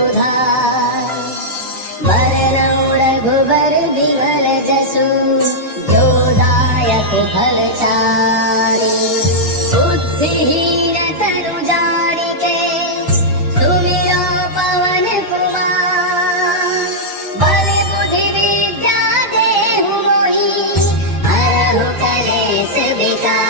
सुधार। वरनौ रघुबर विमल जसु जो दायक फल चारि। बुद्धिहीन तनु जानिके सुमिरो पवन कुमार। बल बुद्धि विद्या देहु मोहि हरहु कलेश विकार।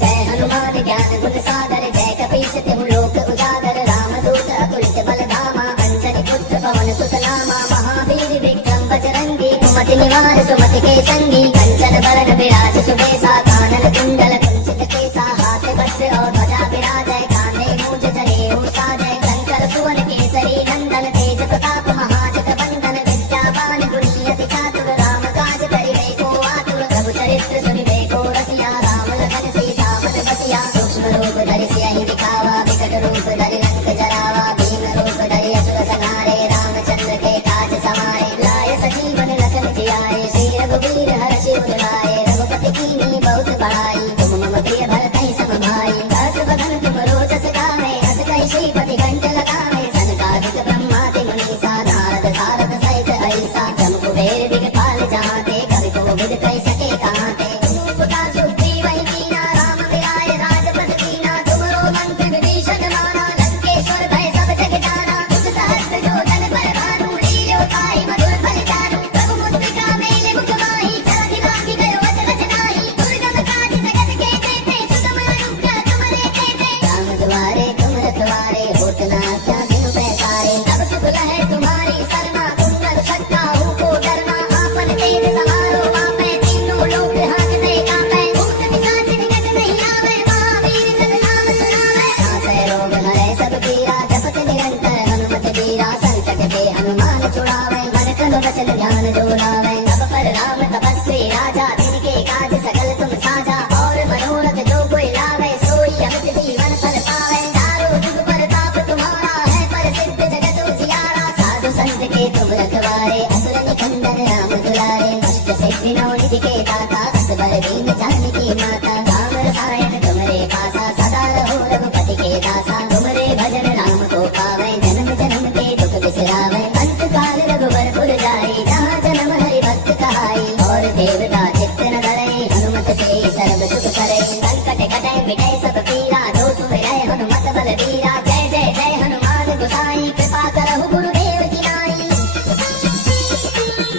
जय हनुमान ज्ञान गुण सागर जय कपीस तिहु लोक उजागर। रामदूत अतुलित बल धामा अंजनी पुत्र पवन सुत नामा। महावीर विक्रम बजरंगी कुमति निवार सुमति के संगी। कंचन बरन विराज सुबेसा कानन कुंडल कुंचित केसा। हाथ वज्र और ध्वजा विराजय कांधे मूंज जनेऊ साजय। शंकर सुवन केसरी नंदन तेज प्रताप महाजग बंदन। विद्यावान गुणी अति चातुर राम काज करिबे को आतुर। प्रभु चरित्र सुनिबे को रसिया राम लखन सीता मन बसिया। सूक्ष्म रूप धरि सियहि दिखावा विकट रूप धरि लंक जरावा। भीम रूप धरि असुर संहारे रामचंद्र के काज समारे। लाय सजीवन लखन जियाए श्री रघुवीर हर्षि उर लाए। रघुपति कीन्ही बहुत बड़ाई तुम मम प्रिय भरतहि सम भाई। दस बदन तुम रोजस गावे हस कहि श्रीपति कंठ लगावे। सनकादिक ब्रह्मादि मुनीसा नारद सारद सहित ऐसा। जम कुबेर दिगपाल जहाते कवि कोविद कहि सके कहाते। उपकार सुग्रीव कीना राम मिलाए राजपद दीना। तुमरो मंत्र विभीषण माना लंकेश्वर भय सब जग जाना। तुझ सहस्त्र जो जन पर भानु लील्यो ताहि मधुर फल चारु। प्रभु मुद्रिका मेलि मुख माहि जलधि लांघि गयो अचरज नाहि। दुर्गम काज जगत के जेते सुगम अनुग्रह तुमरे तेते। राम दुआरे तुम रखवारे होत न आज्ञा बिनु पैसारे। तब सुख लहै तुम्हारी सरना तुम कर सकता हूँ को डरना। आपन तेज समारो आपै तीनों लोक हांकते कांपै। भूत पिशाच निकट नहीं आवे महावीर जब नाम सुनावे। नासै रोग हरै सब पीरा जपत निरंतर हनुमत बीरा। संकट के हनुमान छुड़ावे मन क्रम वचन ध्यान जो लावे। तब पर राम तपस्वी राजा तिनके काज सकल तुम साजा। और मनोरथ जो कोई लावे सोई अमित जीवन फल पावे। चारों जुग परताप तुम्हारा है प्रसिद्ध जगत उजियारा। साधु संत के तुम रखवारे असुर निकंदन राम दुलारे। अष्ट सिद्धि नौ निधि के दाता असबर दीन जानकी माता। राम रसायन तुमरे पासा सदा रहो रघुपति के दासा। तुमरे भजन राम को पावे जन्म जन्म के दुख बिसरावे। अंत काल रघुवर पुर जाई जहाँ जन्म हरि भक्त कहाई। और देवता चित्त न धरई हनुमत से सर्व सुख करे। संकट कटै मिटै सब पीरा जो सुमिरै हनुमत बल बीरा। जय जय जय हनुमान गोसाई कृपा करहु गुरुदेव की नाई।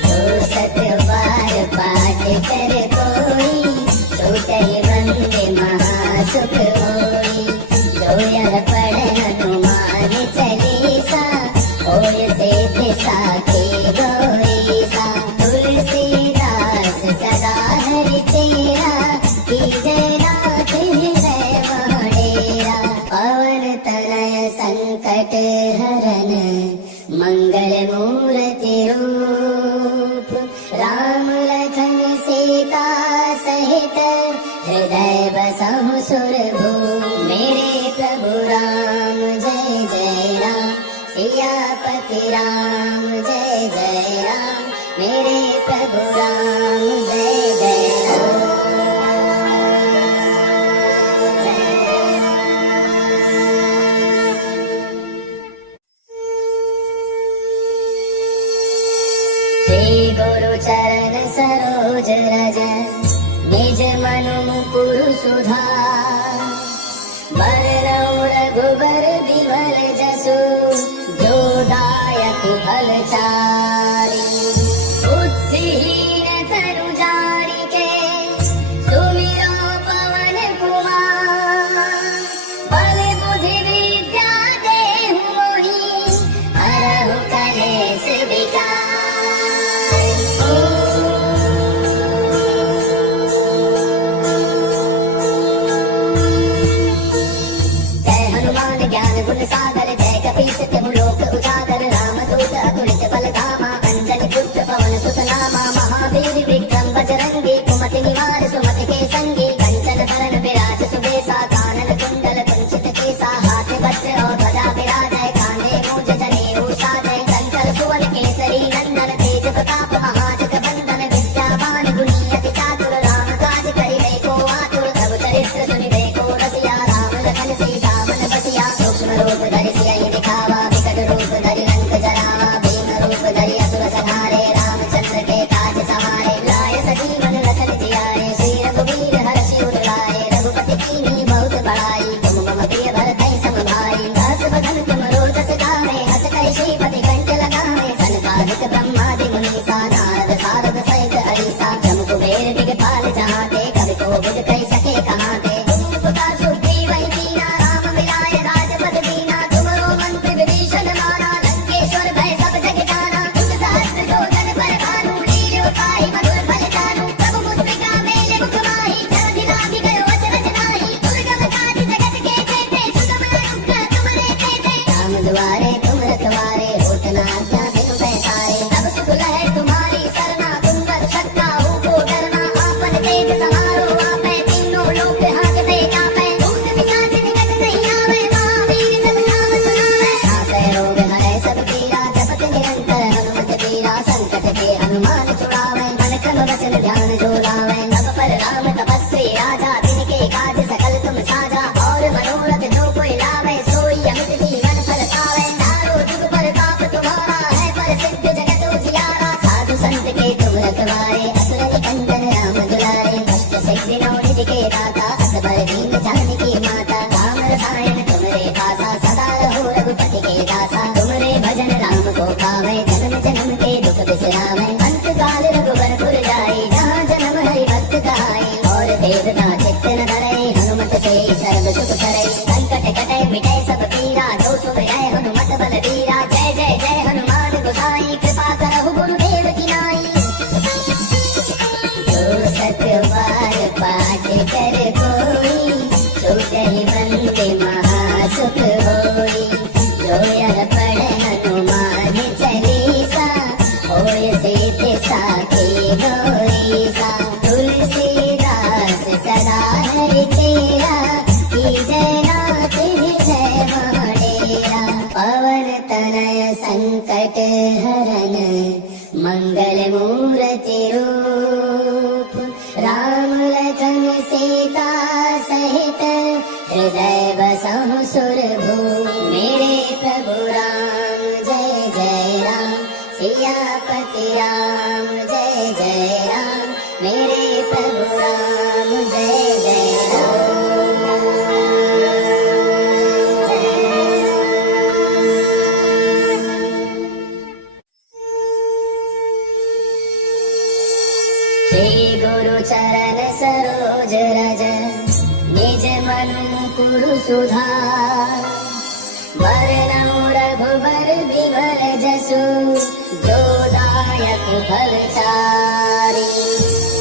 जो सत बार पाठ कर कोई छूटहि बंदे महासुख होई। जो यह पढ़े हनुमान चालीसा होय सिद्धि साखी गौरीसा। तुलसीदास सदा हरि चेरा कीजय नाथ हृदय मोडेरा। पवन तनय संकट हरन मंगल मूर्ति रूप। राम लखन सीता सहित हृदय बसहु सुरभूप। मेरे प्रभु राम जय जय राम सियापति राम जय जय राम। मेरे प्रभु राम जय जय राम जय श्री गुरु चरण सरोज रज निज मनु मुकुरु सुधार। वरनौ रघुबर विमल जसु जो दायक फल चारि। बुद्धिहीन तनु जानिके सुमिरो पवन कुमार। बल बुद्धि विद्या देहु मोहि हरहु कलेश विकार। जय हनुमान ज्ञान गुण सागर जय कपीस तिहु लोक उजागर। रामदूत अतुलित बल धामा अंजनी पुत्र पवन सुत नामा। महावीर विक्रम बजरंगी कुमति निवार सुमति के संगी। कंचन बरन विराज सुबेसा कानन कुंडल कुंचित केसा। हाथ वज्र और ध्वजा विराजय कांधे मूंज जनेऊ साजय। शंकर सुवन केसरी नंदन तेज प्रताप महाजग बंदन। विद्यावान गुणी अति चातुर राम दुआरे तुम रखवारे, होत न आज्ञा बिनु पैसारे। तब सुख लहै तुम्हारी सरना, तुम रक्षक काहू को डरना। आपन तेज समारो आपै, तीनों लोक हांकते कांपै। भूत पिशाच निकट नहीं आवे, महावीर जब नाम सुनावै। नासै रोग हरै सब पीरा, जपत निरंतर हनुमत बीरा। संकट के हनुमान छुड़ावै, मन क्रम वचन ध्यान जो लावै। तब पर राम तपस्वी राजा, तिनके काज सकल तुम साजा। और मनोरथ जो कोई लावै, सोई अमित जीवन फल पावै। चारों जुग प्रताप तुम्हारा है, प्रसिद्ध जगत उजियारा। साधु संत के तुम रखवारे, असुर निकंदन राम दुलारे। अष्ट सिद्धि नौ निधि के दाता, असबर दीन जानकी माता। राम रसायन तुमरे पासा, सदा रहो रघुपति के दासा। तुमरे भजन राम को पावै, जन्म जन्म के दुख बिसरावै। अंत काल रघुवरपुर जाई, जहाँ जन्म हरि भक्त कहाई। और देवता चित्त न धरै, हनुमत से सर्व सुख करै। संकट कटै मिटै सब पीरा, जो सुमिरै हनुमत बलबीरा। जय जय जय हनुमान गोसाई, कृपा करहु गुरुदेव की नाई। जो सत बार पाठ कर कोई, छूटहि बंद महासुख होई। जो यह पढ़ हनुमान चालीसा, होय सिद्धि साखी गौरीसा। तुलसीदास सदा हरि तेरा, कीजय नाथ हृदय महाडेरा। पवन तनय संकट हरन, मंगल मूर्ति रूप। राम लखन सीता सहित, हृदय बसहु सुरभूप। मेरे प्रभु राम जय जय राम, सियापति राम जय जय राम। मेरे प्रभु राम जय जय राम। श्री गुरु चरण सरोज रज, निज मनु मुकुरु सुधार। वरनौ रघुबर बिमल जसु, जो दायक फल चारि।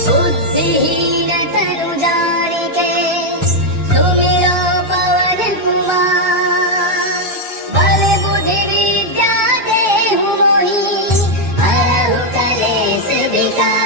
बुद्धिहीन तनु जानिके, सुमिरो पवन कुमार। बल बुद्धि विद्या देहु मोहि, हरहु कलेश विकार।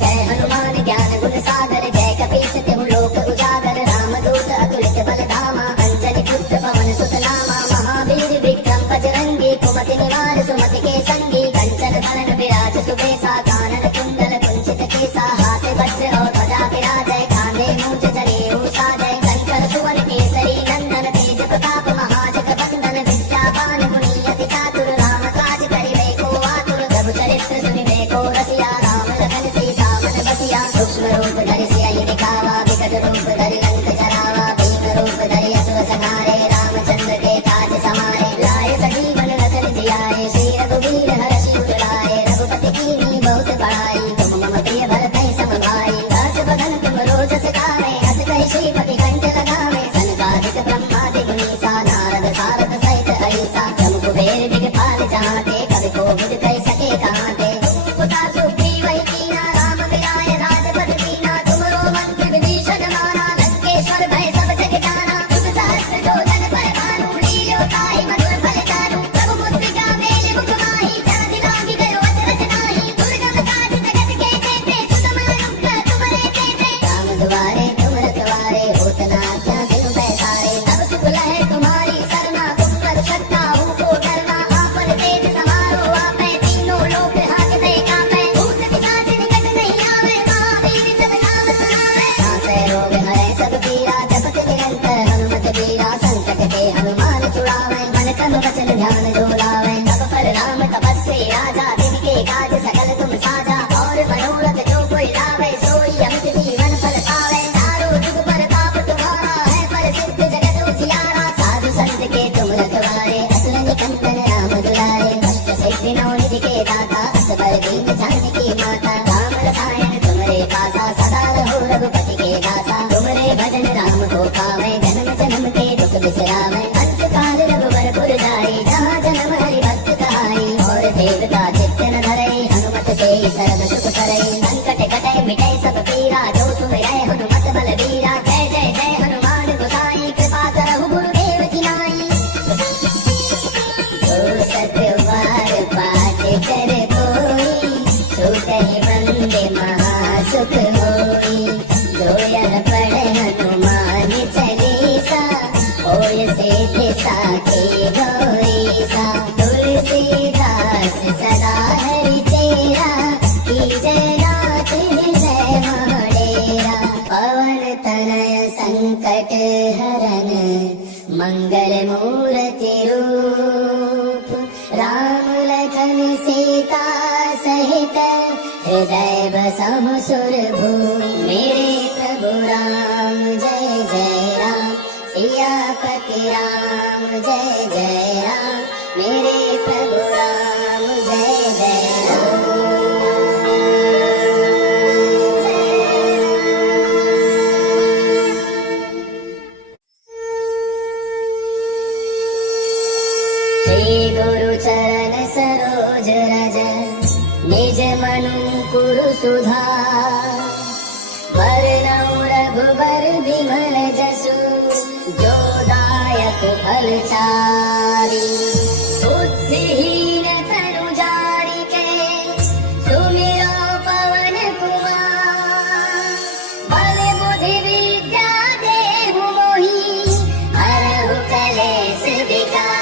जय हनुमान ज्ञान गुण सागर, जय कपीस तिहु लोक उजागर। रामदूत अतुलित बल धामा, अंजनी पुत्र पवन सुत नामा। महावीर विक्रम बजरंगी, कुमति निवार सुमति के संगी। कंचन बरन विराज सुबेसा, कानन कुंडल कुंचित केसा। हाथ वज्र और ध्वजा विराजय, कांधे मूंछ जनेऊ साजय। शंकर सुवन केसरी नंदन, तेज प्रताप महाजग बंदन। विद्यावान गुणी अति चातुर, राम काज करिबे को आतुर। प्रभु चरित्र सुनिबे को रसिया, राम लखन सीता मन बसिया। सूक्ष्म रूप धरि सियहि दिखावा, विकट रूप धरि लंक जरावा। भीम रूप धरि असुर संहारे, रामचंद्र के काज समारे। लाए सजीवन लखन जियाए, श्री रघुवीर हरषि उर लाए। रघुपति कीन्ही बहुत बड़ाई, तुम मम प्रिय भरतहि सम भाई। दास बदन तुम रोज सिखावे, हस कहि श्रीपति कंठ लगावे। सनकादिक ब्रह्मादि मुनीसा, नारद सारद सहित अहिसा। जम कुबेर दिगपाल जहांते, कवि कोविद कहि सके कहांते। पुता सुग्रीवहि कीना, राम मिलाय राजपद दीना। तुमरो मंत्र विभीषण माना, लंकेश्वर भय सब जग जाना। जुग सहस्त्र जो जन पर भानु, लील्यो ताहि मधुर फल जानू। प्रभु मुद्रिका मेल मुख माहि, जलधि लांघि गयो अचरज नाहि। दुर्गम काज जगत के जेते, सुगम अनुग्रह तुमरे तेते। राम दुआरे तुम रखवारे, होत न आज्ञा बिनु पैसारे। तब सुख लहै तुम्हारी सरना, तुम रक्षक काहू को डरना। आपन तेज समारो आपै, तीनों लोक हांकते कांपै। भूत पिशाच निकट नहीं आवे, महावीर जब नाम सुनावै। नासै रोग हरै सब पीरा, जपत निरंतर हनुमत बीरा। संकट के हनुमान छुड़ावै, मन क्रम वचन ध्यान जो लावै। तब पर राम तपस्वी राजा, तिनके काज सकल तुम साजा। और मनोरथ जो कोई लावै, सोई अमित जीवन फल पावै। चारों जुग प्रताप तुम्हारा है, प्रसिद्ध जगत उजियारा। साधु संत के तुम रखवारे, असुर निकंदन राम दुलारे। अष्ट सिद्धि नौ निधि के दाता, असबर दीन जानकी माता। राम रसायन तुमरे पासा, सदा रहो रघुपति के दासा। तुमरे भजन राम को पावै, जन्म जन्म के दुख बिसरावै। अंत काल रघुवरपुर जाई, जहाँ जन्म हरि भक्त कहाई। और देवता चित्त न धरै, हनुमत से सर्व सुख करै। संकट कटै मिटे सब पीरा, जो सुमिरै हनुमत बलबीरा। जय जय जय हनुमान गोसाई, कृपा करहु गुरुदेव की नाई। जो सतबार पाठ कर कोई, छूटहि बंदे महासुख होई। जो यह पढ़े हनुमान चालीसा, होय सिद्धि साखी गौरीसा। तुलसीदास सदा हरि चेरा, कीजय नाथ हृदय महडेरा। पवन तनय संकट हरन, मंगल मूर्ति रूप। राम लखन सीता सहित, हृदय बसहु सुरभूप। मेरे प्रभु राम जय जय राम, सियापति राम जय जय राम। मेरे प्रभु राम जय जय राम। श्री गुरु चरण सरोज रज, निज मनु कुरु सुधार। वरनौ रघुबर विमल जसु, जो दायक फल चारि। बुद्धिहीन तनु जानिके, सुमिरो पवन कुमार। बल बुद्धि विद्या देहु मोहि, हरहु कलेश विकार।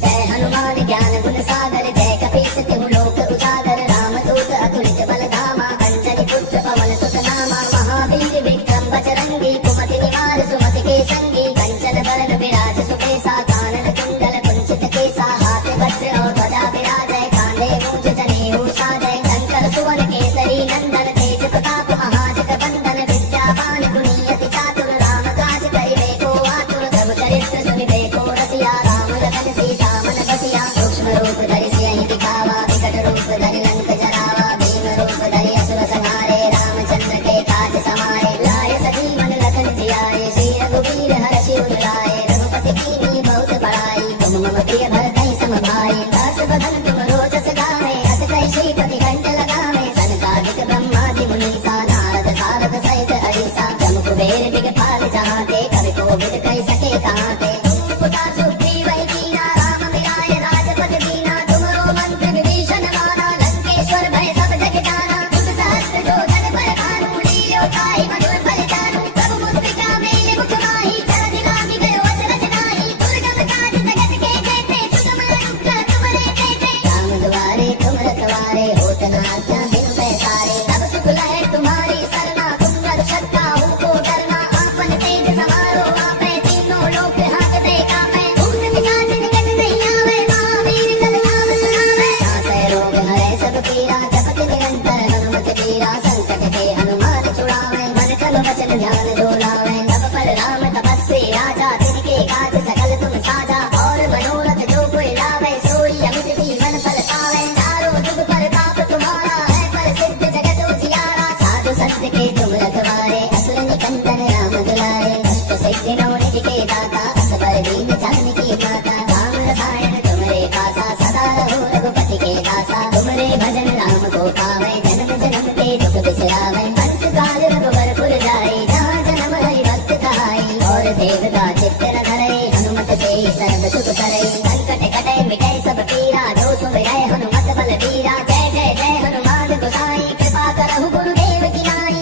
जय हनुमान ज्ञान गुण सागर, जय कपीस तिहु लोक उजागर। रामदूत अतुलित बल धामा, अंजनी पुत्र पवन सुत नामा। महावीर विक्रम बजरंगी, कुमति निवार सुमति के संगी। कंचन बरन विराज सुबेसा, कानन कुंडल कुंचित केसा। हाथ वज्र और ध्वजा विराजै, कांधे मूंज जनेऊ साजै। शंकर सुवन केसरी नंदन, तेज प्रताप महाजग बंदन। विद्यावान गुणी अति चातुर, राम काज करिबे को आतुर। प्रभु चरित्र सुनिबे को रसिया, राम लखन सीता मन बसिया। सूक्ष्म रूप धरि सियहि दिखावा, विकट रूप धरि लंक जरावा। भीम रूप धरि असुर संहारे, रामचंद्र के काज समारे। लाय सजीवन लखन जियाए, श्री रघुवीर हरषि उर लाए। रघुपति कीन्ही बहुत बड़ाई, तुम मम प्रिय भरतहि सम भाई। दास बदन तुम रोजस गावे, अस कहि श्रीपति कंठ लगावे। सनकादिक ब्रह्मादि मुनीसा, नारद सारद सहित अहिसा। जम कुबेर दिगपाल जहाते, कवि कोविद कहि सके कहाते। पुता सुग्रीव कीना, राम मिलाय राजपद दीना। तुमरो मंत्र विभीषण माना, लंकेश्वर भय सब जग जाना। तुम सहस्त्र जो जन पर भानु, लील्यो ताहि मधुर फल जानू। प्रभु मुद्रिका मेलि मुख माहि, जलधि लांघि गयो अचरज नाहि। दुर्गम काज जगत के जेते, सुगम अनुग्रह तुमरे तेते। राम दुआरे तुम रखवारे, होत न आज्ञा बिनु पैसारे। सब सुख लहै तुम्हारी सरना, तुम रक्षक काहू को डरना। आपन तेज समारो आपै, तीनों लोक हांकते कांपै। भूत पिशाच निकट नहीं आवै, महावीर जब नाम सुनावै। नासै रोग हरै सब पीरा, जपत निरंतर हनुमत बीरा। संकट के हनुमान छुड़ावै, मन क्रम वचन ध्यान जो लावै। तब पर राम तपस्वी राजा, तिनके काज सकल तुम साजा। और मनोरथ जो कोई लावै, सोई अमित जीवन फल पावै। चारों जुग परताप तुम्हारा, है प्रसिद्ध जगत उजियारा। साधु संत के तुम रखवारे, असुर निकंदन राम दुलारे। अष्ट सिद्धि नौ निधि के दाता, असबर दीन जानकी माता। राम रसायन तुमरे पासा, सदा रहो रघुपति के दासा। तुमरे भजन राम को पावै, जन्म जन्म के दुख बिसरावै। अंत काल रघुवर पुर जाई, जहाँ जन्म हरि भक्त कहाई। और देवता चित्त न धरै, हनुमत से सर्व सुख करै। संकट कटै मिटै सब पीरा, जो सुमिरै हनुमत बलबीरा। जय जय जय हनुमान गोसाई, कृपा करहु गुरुदेव की नाई।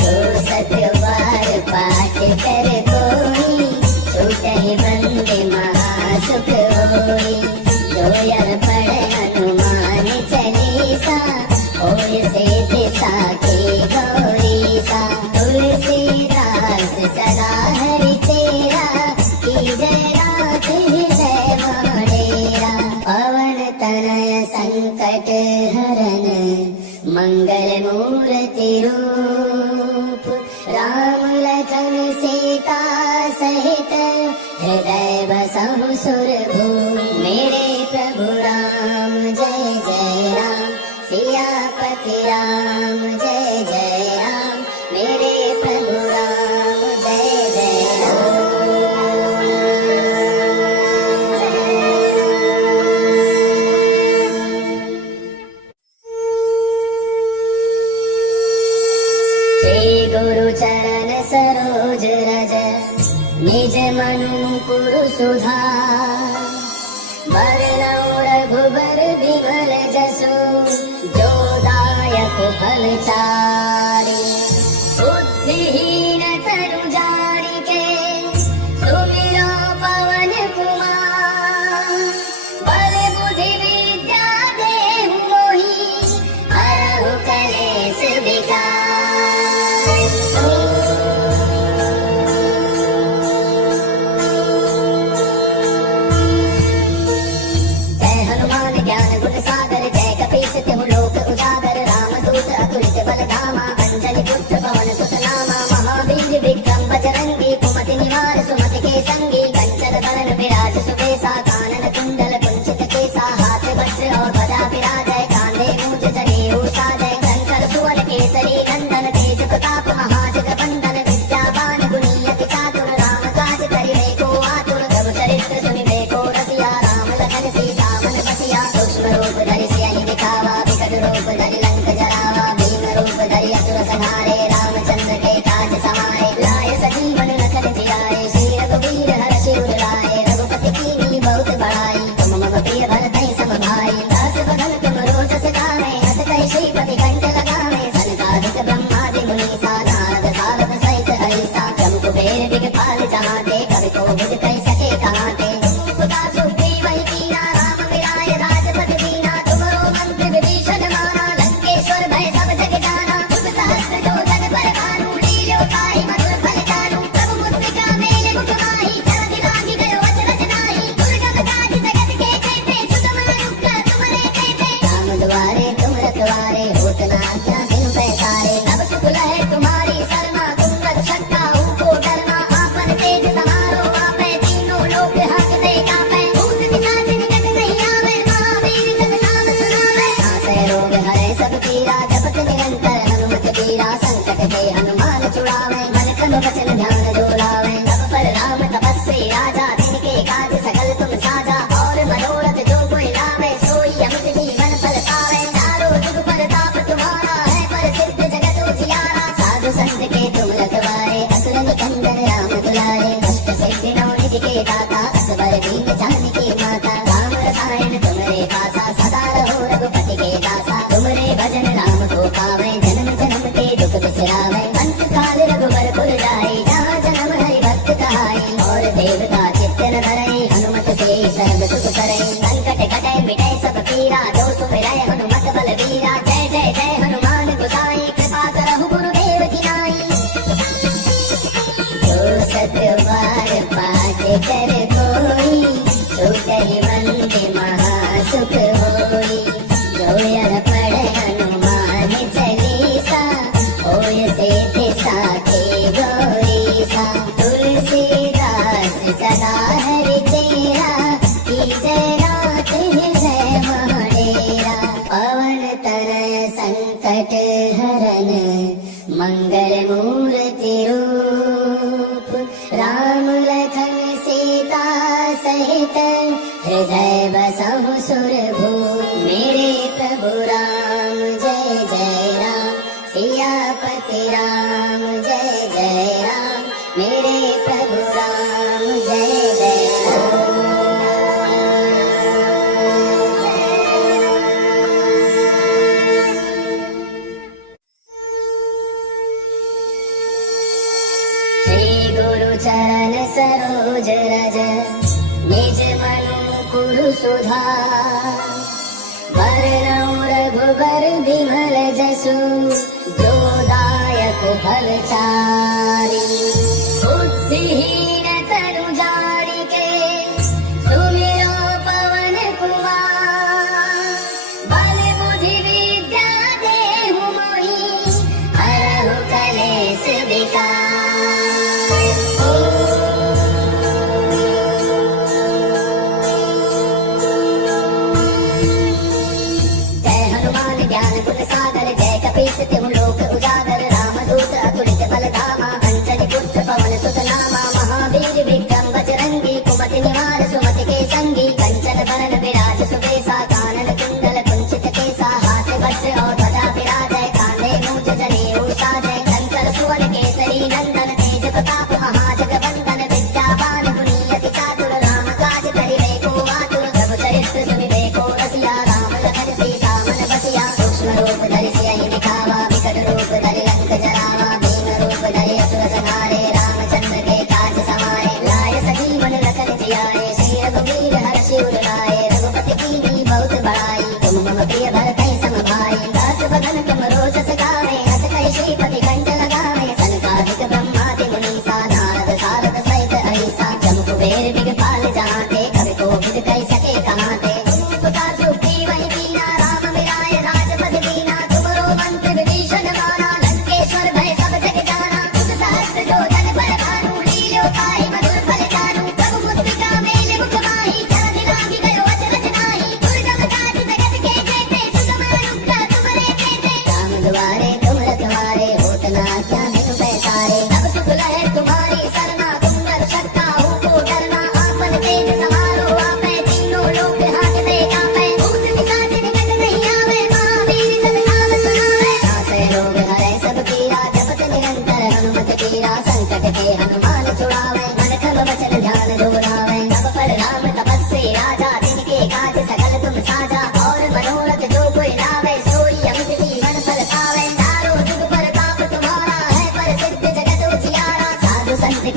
जो सतबार पाठ कर कोई, छूटहि बंदे महासुख होई। जो यह पढ़े हनुमान चालीसा, होय सिद्धि साखी गौरीसा। तुलसीदास सदा हरि चेरा, कीजय नाथ हृदय महडेरा। पवन तनय संकट हरन, मंगल मूर्ति रूप। राम लखन सीता सहित, हृदय बसहु सुरभूप। मेरे प्रभु राम जय जय राम, सियापति राम जय जय राम। मेरे प्रभु राम जय जय राम। सरोज रज निज मनु कुरु सुधार वरनौ रघुबर विमल जसु जो दायक फल चारि बुद्धिहीन तनु जानिके सुमिरो पवन कुमार बल बुद्धि विद्या देहु मोहि हरहु कलेश विकार सागर जय कपीस तिहु लोक उजागर रामदूत अतुलित बलधामा अंजनी पुत्र पवन सुत नामा महावीर विक्रम बजरंगी कुमति निवार सुमति के संगी कंचन बरन विराज सुबेसा कानन कुंडल कुंचित केसा हाथ वज्र और ध्वजा विराजय कांधे मूंज जनेऊ साजय शंकर सुवन केसरी नंदन तेज प्रताप महाजग बंदन विद्यावान गुणी अति चातुर राम काज करिबे को आतुर प्रभु चरित्र सुनिबे को रसिया राम लखन सीता मन बसिया सूक्ष्म रूप धरि सियहि दिखावा विकट रूप धरि लंक जरावा भीम रूप धरि असुर संहारे रामचंद्र के काज समारे लाय सजीवन लखन जियाए श्री रघुवीर हर्षि उर लाए रघुपति कीन्ही बहुत बड़ाई तुम मम प्रिय भरतहि सम भाई दास बदन तुम रोजस गावे हस कहि श्रीपति कंठ लगावे सनकादिक ब्रह्मादि मुनीसा नारद सारद सहित हरिसा जम कुबेर दिगपाल जहाते कवि को बुझ कहि सके कहाते सुदा सुग्रीव वही कीना राम मिलाए राजपद दीना तुमरो मंत्र विभीषण माना लंकेश्वर भय सब जग जाना जुग सहस्त्र जो जग पर भानु लील्यो ताहि मधुर फल जानू प्रभु मुद्रिका मेल मुख माहि जल्दी लागी गयो अचरज नाहि दुर्गम काज जगत के जेते सुगम अनुग्रह तुमरे तेते राम दुआरे तुम रखवारे होत न आज्ञा बिनु पैसारे सब सुख लहे तुम्हारी शरणा तुम रक्षक काहू को डरना आपन तेज समारो आपै तीनों लोक हंसते कांपै भूत पिशाच निकट नहीं आवे महावीर जब नाम सुनावे नासै रोग हरै सब पीरा जपत निरंतर हनुमत बीरा संकट के हनुमान छुड़ावे मन क्रम वचन ध्यान जो लावे तब पर राम तपस्वी राजा तिनके काज सकल तुम साजा और मनोरथ जो कोई लावे सोई अमित जीवन फल पावे चारों जुग परताप तुम्हारा है प्रसिद्ध जगत उजियारा साधु संत के तुम रखवारे असुर निकंदन राम दुलारे अष्ट सिद्धि नौ निधि के दाता असबर दीन जानकी माता राम रसायन तुमरे पासा सदा रहो रघुपति के दासा तुमरे भजन राम को पावे जन्म जन्म के दुख बिसरावे अंत काल रघुबर पुर जाए जहाँ जन्म हरि भक्त कहाई और देवता चित्त न धरई हनुमत से सर्व सुख करई संकट कटे मिटे सब पीरा जो सुमिरै हनुमत बल बीरा जय जय जय हनुमान गोसाई कृपा करहु गुरुदेव की नाई जो सतबार पाठ कर कोई छूटहि बंदे महासुख होई जो यह पढ़े हनुमान चालीसा होय सिद्धि साखी गौरीसा तुलसीदास सदा हरि चेरा कीजय नाथ हृदय महाडेरा पवन तनय संकट हरन मंगल मूर्ति रूप राम लखन सीता सहित हृदय बसहु सुरभूप मेरे प्रभु राम जय जय राम सियापति राम जय जय राम मेरे प्रभु राम जय जय राम श्री गुरु चरण सरोज रज निज मनु कुरु सुधार वरनौ रघुबर विमल जसु जो दायक फल चारि बुद्धिहीन तनु जानिके सुमिरो पवन कुमार बल बुद्धि विद्या देहु मोहि हरहु कलेश विकार सागर जय कपीस तिहु लोक उजागर रामदूत अतुलित बलधामा अंजनी पुत्र पवन सुत नामा महावीर विक्रम बजरंगी कुमति निवार सुमति के संगी कंचन बरन विराज सुबेसा कानन कुंडल कुंचित केसा हाथ वज्र और ध्वजा विराजय कांधे मूंज जनेऊ साजय शंकर सुवन केसरी नंदन तेज प्रताप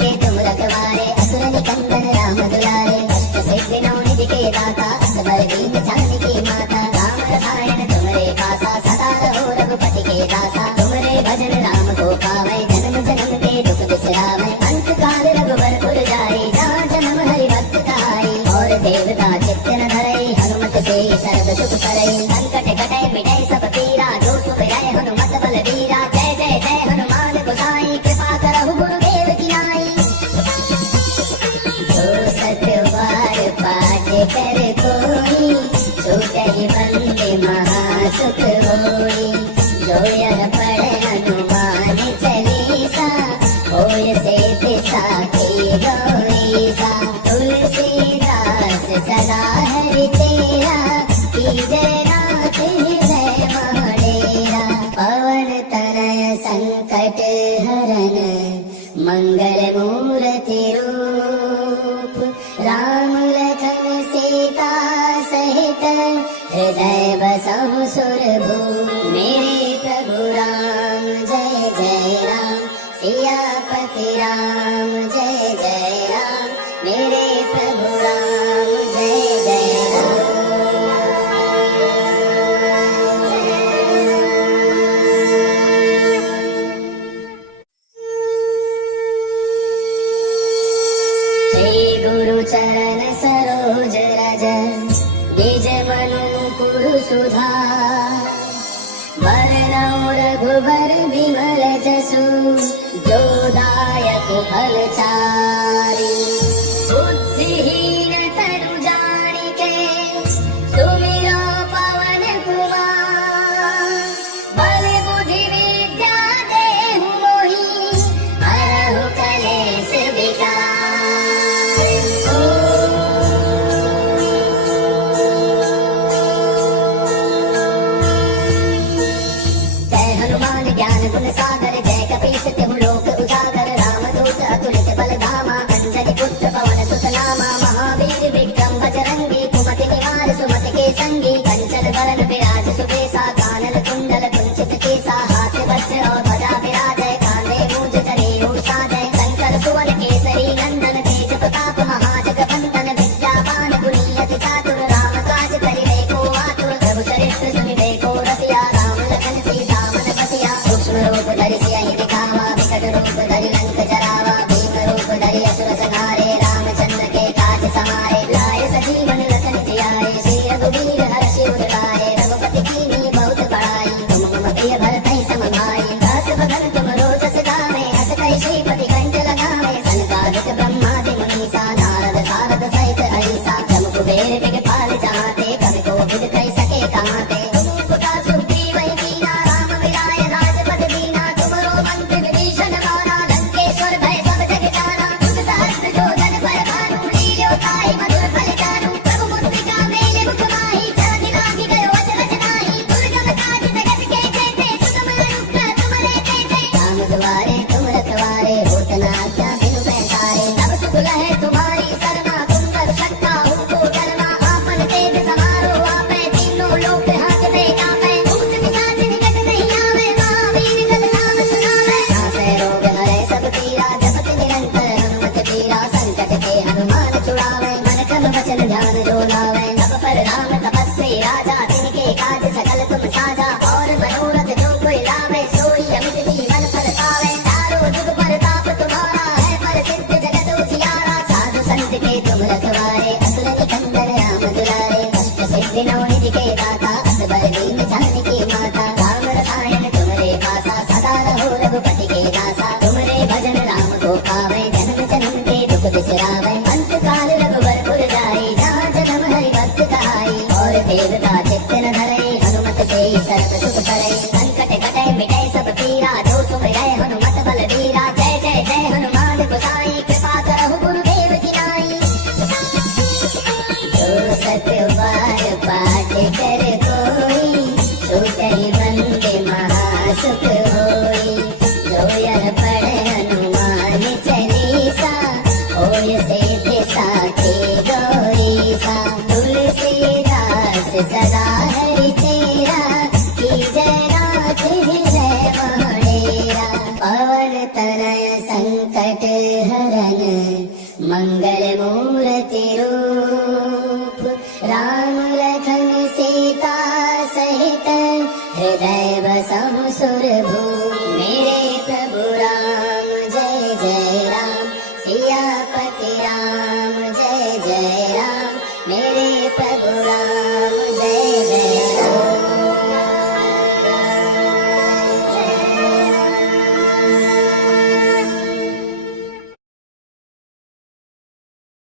के तुम रखवारे, असुर निकंदन राम दुलारे, अष्ट सिद्धि नौ निधि के दाता, असबर दीन जानकी माता, राम रसायन तुमरे पासा, सदा रहो रघुपति के दासा, तुमरे भजन राम को पावे, जन्म जन्म के दुख बिसरावे, अंत काल रघुबर पुर जाए, जहाँ जन्म हरि भक्त कहाई, और देवता चित्त न धरे, हनुमत से सर्व सुख करे, संकट कटे मिटे सब पीरा, जो सुमिरै हनुमत बलबीरा, जय जय जय हनुमान गोसाई, कृपा करहु गुरुदेव की नाई। जो सतबार पाठ कर कोई, छूटहि बंदे महासुख होई, जो यह पढ़े हनुमान चालीसा, होय सिद्धि साखी गौरीसा, तुलसीदास सदा हरि तेरा, कीजय नाथ हृदय महडेरा, पवन तनय संकट हरन, मंगल मूर्ति रूप, राम लखन सीता सहित, हृदय बसहु सुरभूप, मेरे प्रभु राम जय जय राम, सियापति राम जय जय राम, मेरे प्रभु राम जय जय राम। श्री गुरु चरण सरोज रज, निज मनु मुकुर सुधार, वरनौ रघुबर विमल जसु, जो दायक फल चारि, बुद्धिहीन तनु जानिके, सुमिरो पवन कुमार, बल बुद्धि विद्या देहु मोहि, हरहु कलेश विकार। जय हनुमान ज्ञान गुण सागर, जय कपीस तिहु लोक उजागर, रामदूत अतुलित बल धामा, अंजनी पुत्र पवन सुत नामा, महावीर विक्रम बजरंगी, कुमति निवार सुमति के संगी, कंचन बरन विराज सुबेसा, कानन कुंडल कुंचित केसा, हाथ वज्र और ध्वजा विराजै, कांधे मूंज जनेऊ साजै, शंकर सुवन केसरी नंदन, तेज प्रताप महाजगवंदन, विद्यावान गुणी अति चातुर, राम काज करिबे को आतुर, प्रभु चरित्र सुनिबे को रसिया, राम लखन सीता मन बसिया, सूक्ष्म रूप धरि सियहि दिखावा, विकट रूप धरि लंक जरावा, भीम रूप धरि असुर संहारे, रामचंद्र के काज समारे, लाए सजीवन लखन जियाए, श्री रघुवीर हर्षि उर लाए, रघुपति कीन्ही बहुत बड़ाई, तुम मम प्रिय भरतहि सम भाई, दास बदन तुम रोजस गावे, अस कहि श्रीपति कंठ लगावे, सनकादिक ब्रह्मादि मुनीसा, नारद सारद सहित अहिसा, जम कुबेर दिगपाल जहाते, कवि कोविद कहि सके कहाते, तुम उपका सुग्रीवहि कीना, राम मिलाए राजपद दीना, तुमरो मंत्र विभीषण माना, लंकेश्वर भय सब जग जाना, तुम सहस्त्र जो जन पर भानु, लील्यो ताहि मधुर फल जानू, प्रभु मुद्रिका मेलि मुख माहि, जलधि लांघि गयो अचरज नाहि, दुर्गम काज जगत के जेते, सुगम अनुग्रह तुमरे तेते, राम दुआरे तुम रखवारे, होत न आज्ञा बिनु पैसारे, तब सुख लहै तुम्हारी सरना, तुम कर सकता हो को डरना, आपन तेज समारो आपै, तीनों लोक हांकते कांपै, भूत पिशाच निकट नहीं आवे, महावीर जब नाम सुनावे, नासै रोग हरै सब पीरा, जपत निरंतर हनुमत बीरा, संकट के हनुमान छुड़ावे, मन क्रम वचन ध्यान जो लावे, तब पर राम तपस्वी राजा, तिनके काज सकल तुम साजा, और मनोरथ जो कोई लावे, सोई अमित जीवन फल पावे, चारों जुग परताप तुम्हारा है, प्रसिद्ध जगत उजियारा, साधु संत के तुम रखवारे, असुर निकंदन राम दुलारे, अष्ट सिद्धि नौ निधि के दाता, असबर दीन जानकी माता, राम रसायन तुमरे पासा, सदा रहो रघुपति के दासा, तुमरे भजन राम को पावे, जन्म जन्म के दुख बिसरावे, अंत काल रघुबर पुर जाए, जहाँ जन्म हरि भक्त कहाई, और देवता चित्त न धरे, हनुमत से सर्व सुख करे, संकट कटे मिटे सब पीरा, जो सुमिरै हनुमत बलबीरा, जय जय जय हनुमान गोसाई, कृपा करहु गुरुदेव की नाई। जो सतबार पाठ कर कोई, छूटहि बंदे महासुख होई, जो यह पढ़े हनुमान चालीसा, होय सिद्धि साखी गौरीसा, तुलसीदास सदा हरि तेरा, कीजय नाथ हृदय महडेरा, पवन तनय संकट हरन, बजरन मंगल मूर्ति रूप, राम लखन सीता सहित हृदय बसहु सुरभूप। मेरे प्रभु राम जय जय राम, सियापति राम